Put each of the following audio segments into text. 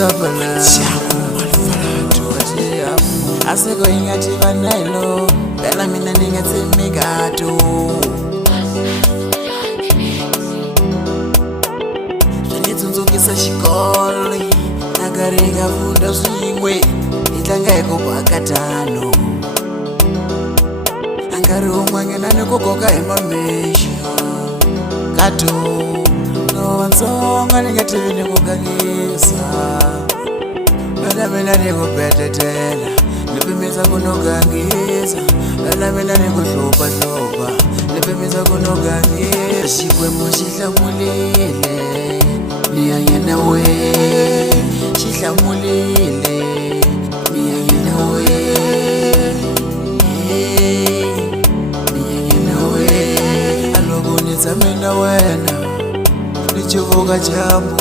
Zabala aseko ingathi banayilo phela mina ningathemekato nitsunzukisa xikolo akaringa funda swin'we itlanga hi ku bakatano angari un'wanyana ni ku koka hi mamexa kato no vatsonga ni nga tivi ni ku gangisa phela mina ni ku betetela ni pimisa ku no gangisa phela mina ni ku hlupahlupa ni pimisa ku no gangisa xikwembu xi hlamulile ni hanya na we xi hlamulile ni hanya na we ni hanya na we aloko ni tshame na wena ni chuvuka dyambu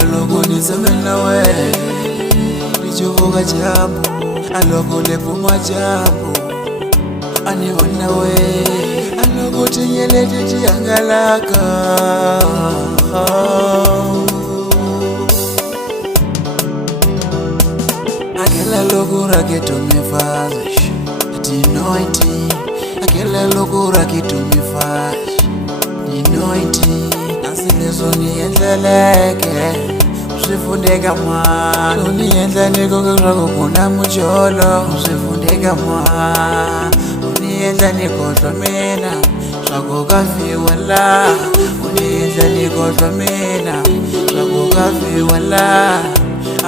aloko ni tshame na wena ni chuvuka dyambu aloko le phuma dyambu ani vona we aloko tinyeleti ti hangalaka akela loko raketo mi faz di noite akela loko raketo mi faz di noite nasilezo ni endleleke swifundeka mano ni endla ni kokoswako kuna mujolo swifundeka mano ni endla ni kohlwa mina swako kafiwa la ni endla ni kohlwa mina swako kafiwa la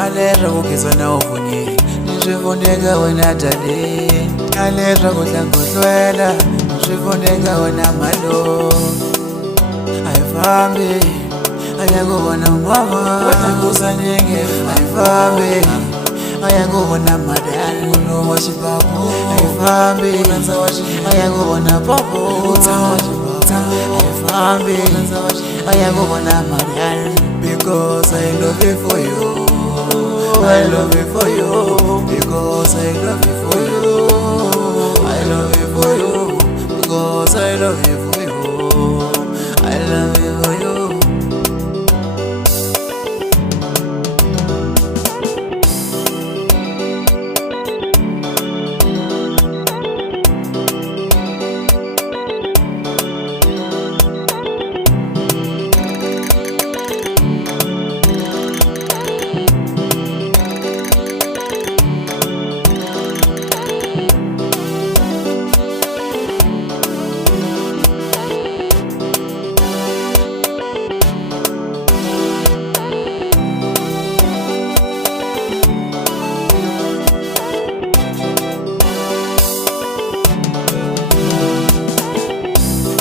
aleswa kukhiza na uvunyeni ni swifundeka wena dale aleswa kuhlangohlwela ni swifundeka wena malo ayifambi ayakubona mama watanguzanyenge ayifambi ayakubona madali uno wa xipapu ayifambi ayakubona papu ayifambi ayakubona madali because I love you for you I love you for you because I love you for you I love you for you because I love you for you I love you for you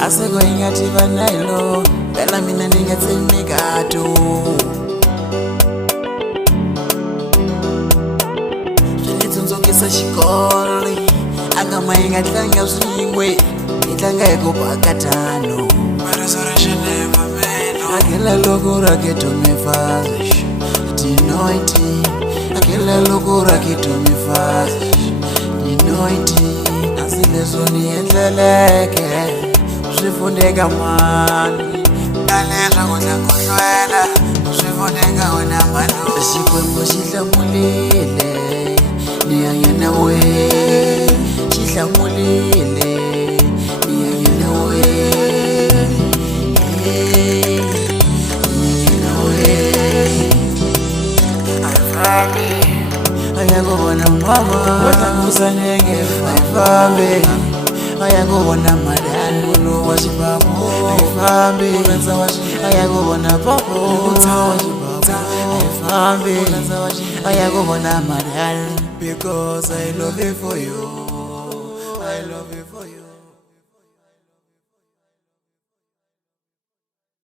aseko ingathi banayilo phela mina ningathemekato nitsunzukisa xikolo angama yi nga tlanga swin'we yi tlanga hi ku bakatano akela loko raketo mi faz di noite akela loko raketo mi faz di noite nasilezo ni endleleke swifundeka mani aleswa kuhlangohlwela swifundeka wena malo xikwembu xi hlamulile ni hanya na we xi hlamulile ni hanya na we ni hanya na we ayifambi ayakubona mama watanguzanyenge ayifambi ayakubona madali uno wa xipapu ayifambi ayakubona papu ayifambi ayakubona madali because I love you for you I love you for you